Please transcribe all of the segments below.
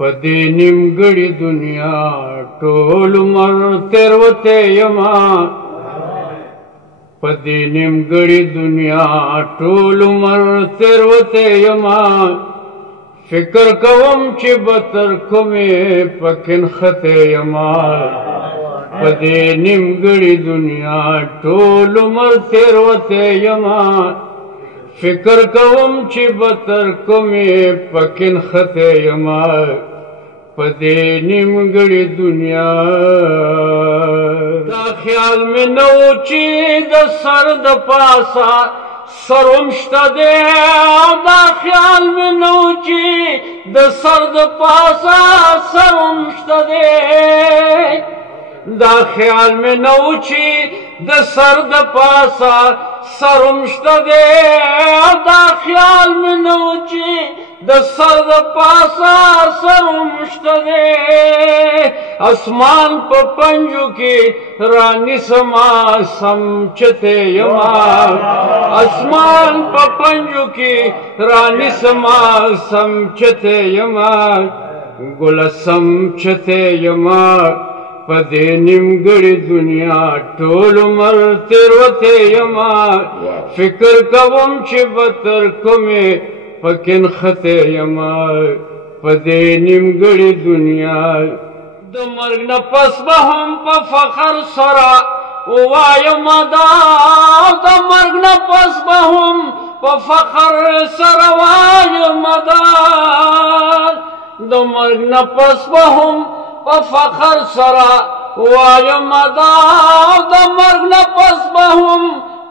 پدې نیمګړې دنیا ټول عمر تېروتی یما پدې نیمګړې دنیا ټول عمر تېروتی یما فکر کوم چې به تر کومې پکې نښتی یما پدې نیمګړې دنیا ټول عمر تېروتی یما فکر کوم چې به تر کومې پکې نښتی یما پدې نیمګړې دنیا دا خیال مې نه و چې د سر د پاسه سروم شته دی دا خیال مې نه و چې د سر د پاسه سروم شته دی دا خیال مې نه و چې د سر د پاسه سروم شته دی دا خیال مې نه و چې د سر د پاسه سروم شته دی اسمان په پنجو کې رانیسما سم چته یما اسمان په پنجو کې رانیسما سم چته یما ګل سم چته یما پدې نیمګړې دنیا ټول عمر تېروتی یما فکر کوم چې به تر کومې پکې نښتی یما پدې نیمګړې دنیا د مرګ نه پس به هم په فخر سره ووایم دا د مرګ نه پس به هم په فخر سره وایم دا د مرګ نه پس به هم په فخر سره وایم دا د مرګ نه پس به هم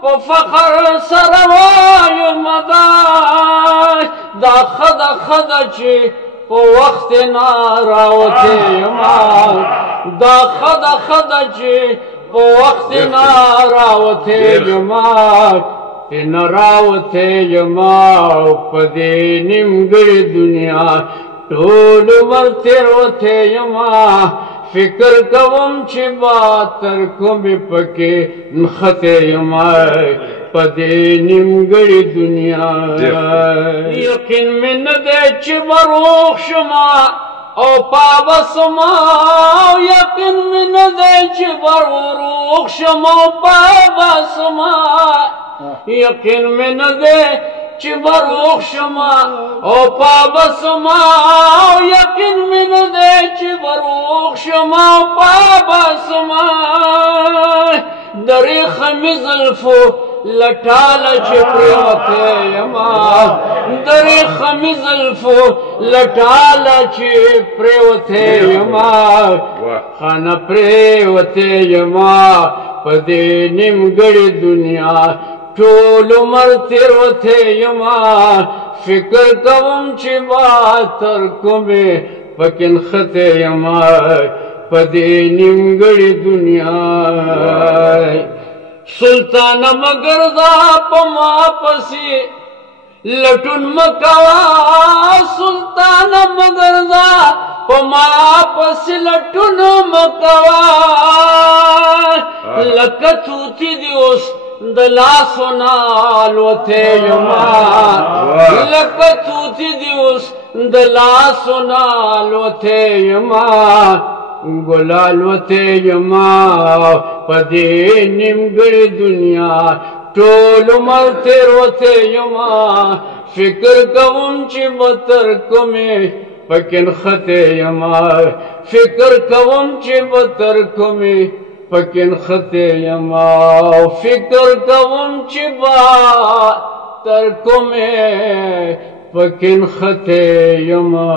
په فخر سره وایم دا خده چې په وخت نه راوتی یما دا خده چې په وخت نه راوتی یما نه راوتی یما پدې نیمګړې دنیا ټول عمر تېروتی یما فکر کوم چې به تر کومې پکې نښتی یما پدې نیمګړې دنیا یقین مې نه دی چې به روغ شما او پابه سما یقین مې نه دی چې به روغ شما او پابه سما یقین مې نه دی چې به روغ شما او پابه سما یقین مې نه دی چې به روغ شما او پابه سما درې خمې زلفو لټاله چې پرېوتی یما درې خمې زلفو لټاله چې پرېوتی یما خانه پرېوتی یما پدې نیمګړې دنیا ټول عمر تېروتی یما فکر کوم چې به تر کومې پکې نښتی یما پدې نیمګړې دنیا سلطانه مگر دا په ما پسې لټون مکوا سلطانه مگر دا په ما پسې لټون مکوا لکه توتي دې اوس د لاسو نه الوتی یما لکه توتي دې اوس د لاسو نه الوتی یما ګل الوتی یما پدې نیمګړې دنیا ټول عمر تېروتی یما فکر کوم چې به تر کومې پکې نښتی یما فکر کوم چې به تر کومې پکې نښتی یما فکر کوم چې به تر کومې پکې نښتی یما